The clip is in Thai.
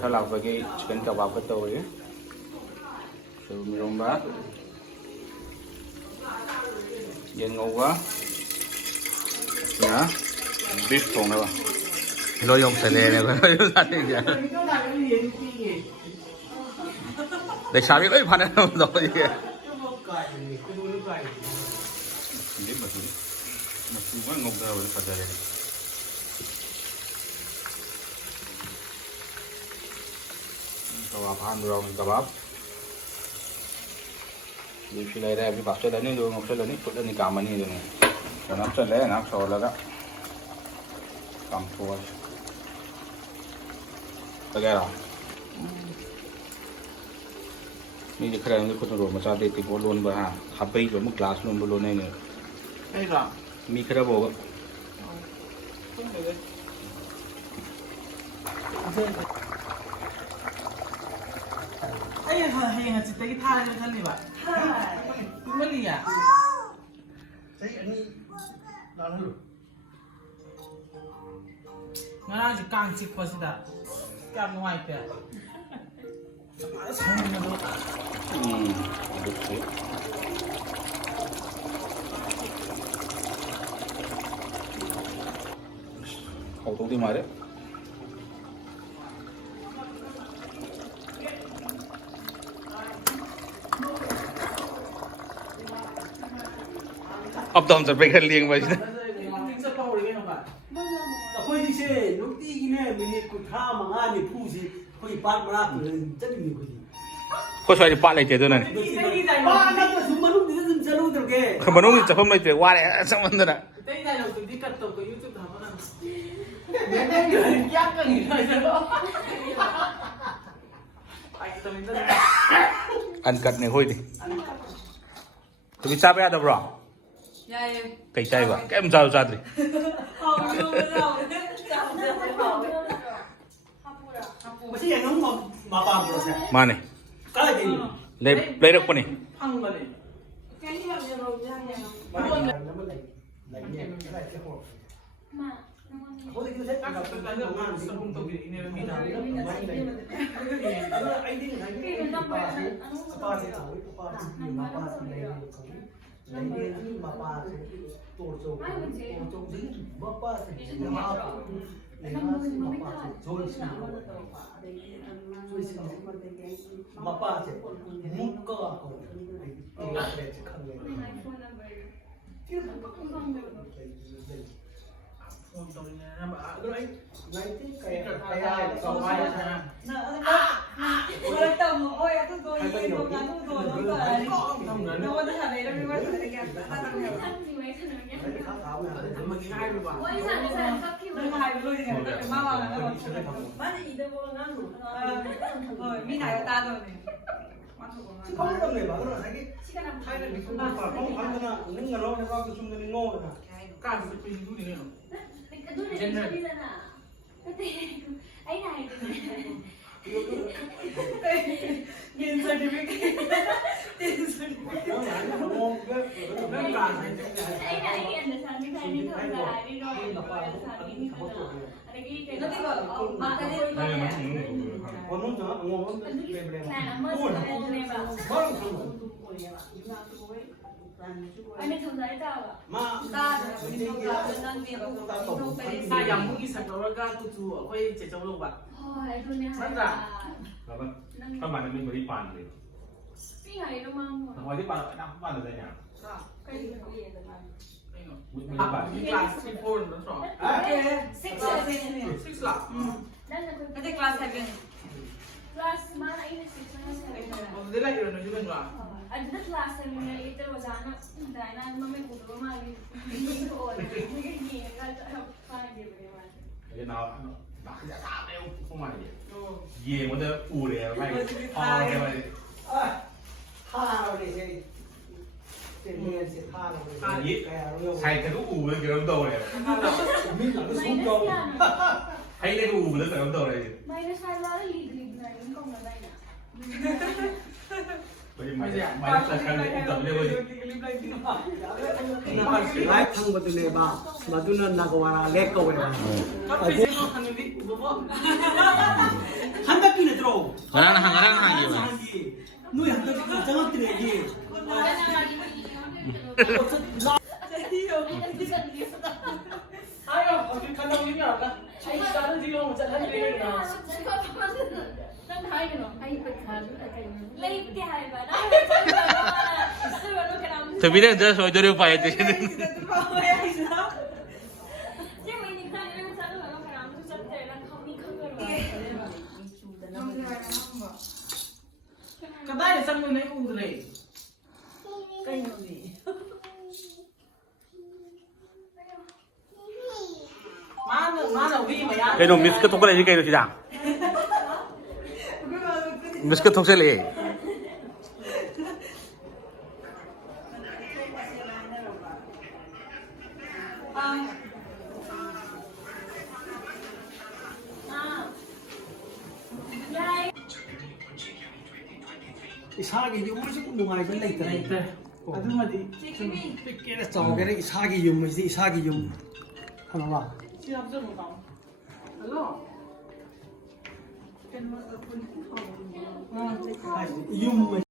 खरा लापगी चिकन कबाब का तौर मिरोंबा येन ngौगा ना बीफ थोंगना लो यम चले ने को यो साथे क्या 데 샤비 거의 반에 넣어 이게 이게 무슨 무슨 ngọc ra rồi phải đây kebab handrong kebab di sini ada di pasar dan ini ngọc ra ini put ini kaman ini dulu dan ngọc ra nak soal lagi kampus bagaimanaนี่จะใครนี่คนรู้มาซาเดติโบลูนบ้าขับไปอยู่มุกกลาสลูนโบลูนนี่เนี่ยไอ้ละมีใครบอกไอ้ยังเฮงจิตใจท่าเลยท่านนี่วะไม่ดีอ่ะใช่อันนี้นอนอยู่งั้นเราจะกางจิกพอสิดากางไว้เปล่าbetul. Auto di mare. Up downจะไปกันเลี้ยงไปใช่ไหมแต่คนที่เช่นลูกตีกินเนี่ยมีกุท่ามังงานนี่ผู้สิคนที่ปาดมาลาตัวเลยจะมีคนที่ก็ช่วยจะปาดอะไรเจอตัวนั้นว่านักสมมนุษย์ที่จะรู้ตัวแกคือมนุษย์จะเพิ่มไม่เจอว่าอะไรสักวันนั้นอ่ะแต่ที่ไหนเราถึงที่กัดตัวก็ยูทูบทำมาเนี่ยเกินยักษ์กันอีกเลยนะไอ้ตัวนี้จะอันกัดในห้อยดิตัวพิซซ่าไปอะไรบ้างไก่ใจบ้าแกมจ้าจ้าดิไม่ใช่อย่างนั้นมาปาบุรุษมาเนี่ยก็เลยเลยรักปนี่พังมาเลยแค่ที่แบบเราอย่างเงี้ยมันอะไรเนี่ยอะไรเจ้าของมาเขาจะคิดว่าการเป็นการเรื่องงานสังคมตัวนี้เนี่ยมีทางไม่ได้ไอ้นี่ไอ้นี่ปาสิปาสิปาสิมาปาสิในนี่มาปาสิตัวโจตัวโจสิมาปาสิมาปาสิมาปาสิโจสิมาปาสิมุกก็คนที่เราเป็นจะขังเลยตรงนี้นะบ้าด้วยในที่ใครสองใบใช่ไหมน่ะอะไรต่ำโอ้ยตัวตัวนี้ตัวนั้นตัวตัวนั้นตัวอะไรน้องว่าจะทำอะไรได้ไหมว่าจะแกตั้งอะไรตั้งดีไว้ขนาดนี้ข้าวขาวเนี่ยมันง่ายดีกว่าว่าฉันก็คิดว่าง่ายไปเลยเนี่ยแต่มาว่าแล้วมันอีเดอร์โบนั่นหนูมีไหนตาตัวนี้เขาไม่ต้องเลยบ้างเราใช้ที่ไทยเลยมีคนมาเขาพันกันนึ่งกันร้องให้ว่าคุณชุ่มกันโง่นะกล้าจะไปดูนี่เหรอGeneral. Ay na Gain certificate. Ay na understand ni Thai ni thong ni no understand ni ko. Ani ki ke no ko ma ka ni ko. Onun da onun da na amma ne ba. Ani thong dai ta ba. Ma ta da ni thong da nan ni ko ta to pe sa yang mu ki sa ko ga ku tu khoi che chau lo ba. Ai tu ne ha.แล้วมันถ้ามันไม่บริปานเลย พี่ไหนรู้มั้ง ทำไมที่ปานน้ำปานอะไรเนี่ย ก็อยู่ในเรียนกันมาไม่ปานที่คลาสที่4นั่นหรอ6 lah นั่นน่ะคือ Nanti kelas 7. kelas mana ini 6 mana 7 oh dia lagi orang juga enggak ada kelas 7 nya itu wajana dana mame kudu mali itu orang ini kan fine dia bagaimana เดี๋ยวเราจะถามเร็วพวกมันเนี่ยเย่มันจะอู่เลยไปพอเลยไปข้าเราเนี่ยเสียเงินเสียค่าเราเลยใครจะรู้อู่เลยเกี่ยวกับโตเลยมีหลังซุ้มโตใครได้อู่เลยเกี่ยวกับโตเลยไม่ได้ใช่ว่าลีดนะนี่ก็ไม่ได้นะ Lai thăng vào từ này vào mà tôi nên là quả lẹ cầu này 한 바퀴는 들어 Ngarang hang gitu. 누이 한 바퀴 장학들이 얘기 아유, 어디 간다고 얘기 안 할까? 저기 다른 뒤로 오자 한 얘기나. Đang thấy cái nó hay bật khá là cái lấy cái hai bà đó tôi bảo nó cái nào Thì biết đến giờ rồi tôi đều phải thì chứ mình nhìn thấy nó sao nó cái nào nó chắc chắn là không đi không được cái tay sang bên này cũng được. cái nào gì má nào vi mà ya. Cái đồ biscuit không có lấy gì cái đồ gì đang. Biscuit không sẽ lấy. 이상하게 유물이 누가지 있더라 아줌마디. 삐끼를 저게를 이상하게 유물이 이상하게 유물 하나 봐 시합 좀 봐. Hello. 유물